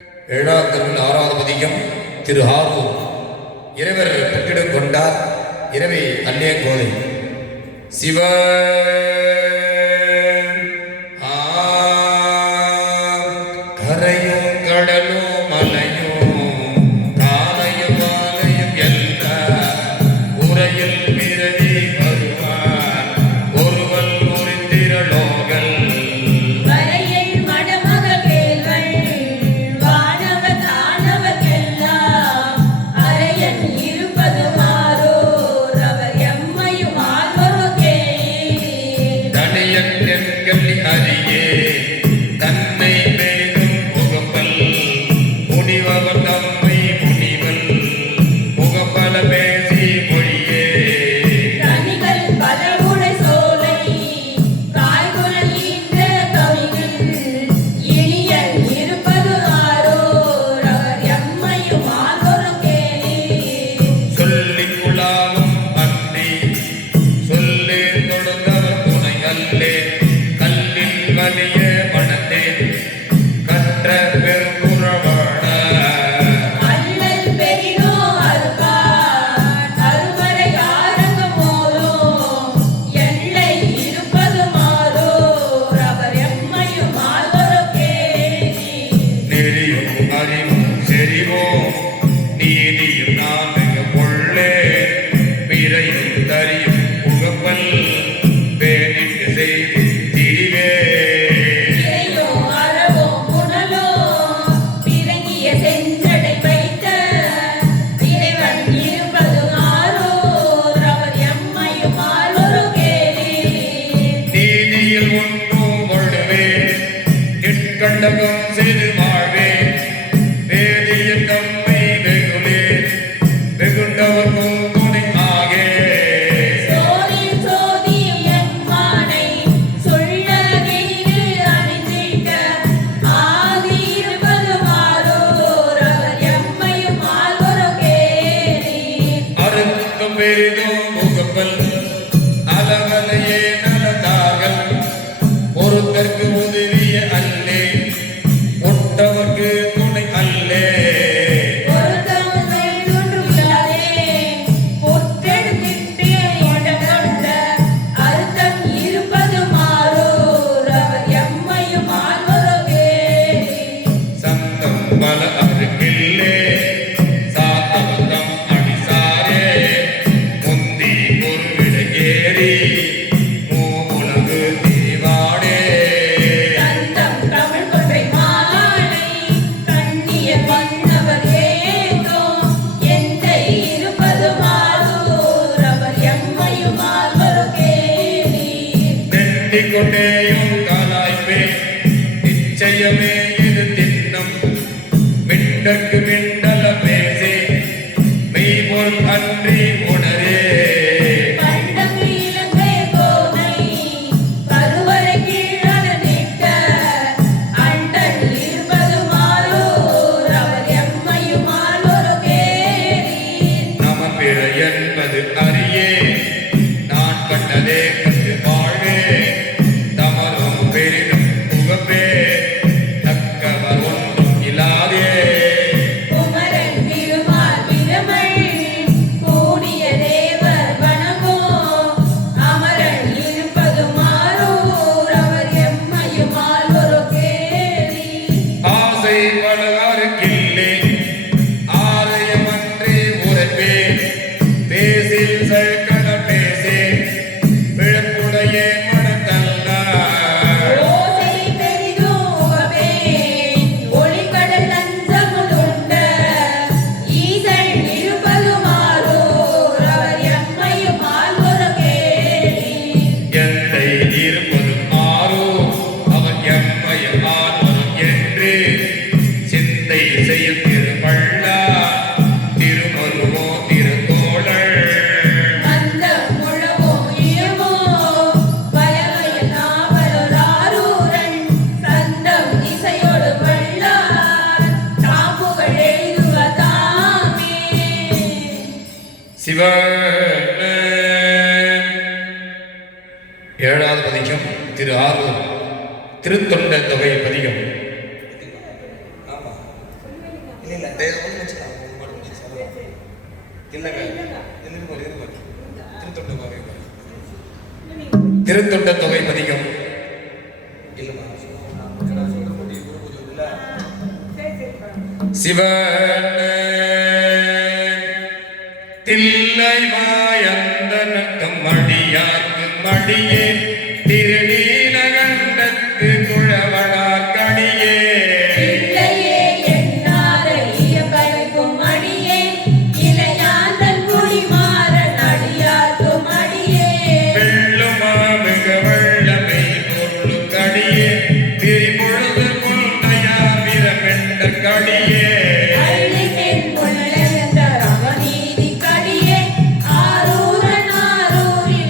ஏழாம் திருவில் 6வது பதிகம் திரு ஆரூர். இறைவர் பெற்றிடம் கொண்டார் இரவி அல்லே கோதை சிவ கரையும் கடலும் மலையும் காலையும் மாலையும் எல்லாம் உரையில் பிறவி வருவார் ஒருவன் ஒருந்திரலோகல் அறியே தன்னை மேலும் முகப்பல் முனிவவர் தம்மை முனிவல் முகப்பல பேசி மொழியே கனிகள் பலமுறை சோலை காய்குழல் ஈன்ற கவிகள் இனியன் இருப்பது ஆரோர் அவர் எம்மையும் ஆதொரு கேளி சொல்லிக் குழாவும் அன்னை சொல்லே தொடுந்தவர் துணை அல்லே வலிய மனத்தேன் கற்ற பெருங்குறவாட அல்லல் பெரினோ அருகான் அருமறை ஆரங்கம் போலும் எல்லை இருப்பது மாறோர் அவர் எம்மையும் ஆதொரு கேளி நெறியும் அறிவும் செறிவோம் நீதியும் நான் மிக பொள்ளே பிறையும் தரியும் புகப்பல் பேணிட்டு செய்து திரிவே கண்டகம் செய்து வாழ்வே வேதியின் தம்மை வெகுளே வெகுண்டவர்க்கும் துணை ஆகே சோதியும் சோதியும் எம்மானை சொல்லகையில் அணிந்திட்ட ஆகியிருப்பது மாறோர் அவர் எம்மையும் ஆள்வரு கேளி அறுத்தும் பெரிதும் முகப்பல் அலவலையே நலதாகல் ஒருத்தற்கு உதவிய அல்லே ஒட்டவர்க்கு துணை அல்லே சந்தம் பல அருகில்லே சாத்தவந்தம் அடிசாரே முந்தி பொருவிட ஏறி மூவுலகு தீவாடே கொண்டேயும் காலாய்ப்பே நிச்சயமே இது தின்னம் மிண்டக்கு மிண்டல பேசே மெய்பொருள் அன்றி உணரே நம பிற என்பது அறியே நான் கண்டதே கண்டு வாழ்வே தமரும் பெரிதும் புகப்பே தக்கவர் ஒன்றும் இல்லாதே குமரன் திருமால் பிரமல் கூடிய தேவர் வனமோ அமரன் இருப்பது மாறோர் அவர் எம்மையும் ஆள்வரு கேளி ஆசை பலகாருக்கில்லே ஆலயமன்றே உரைப்பே பேசில் சழ்கட பேசே பிழப்புடைய மனத்தல்ல ஓசை பெரிதோகவே ஒளிக்கடல் தஞ்சமுளுண்ட ஈசன் இருப்பது மாறோர் அவர் எம்மையும் ஆள்வரு கேளி எந்தை இருப்பது ஆரோ அவன் எம்மையும் ஆர்வம் என்று சிந்தை செய்யும் திருப்பள்ளா திருமருவோ திருத்தோழர் மந்தம் முழவோ இயமோ வயவையில் நாவலொராரூரன் சந்தம் இசையோடு வல்லார் தாப்புகள் எழுதுவதாமே சிவ 7வது பதிகம் திரு ஆரூர் திருத்தொண்ட தொகை பதிகம் இல்ல ஒன்று வச்சுக்கலாம் ஒரு மாடு முடிச்சு இல்லைங்க இருப்பார் திருத்தொண்ட பாவை திருத்தொண்ட தொகை பதிகம் இல்லைம்மா சிவன் தில்லை மாயந்தனக்கம் மடியாக்கு மடியே திருநீலகண்டத்து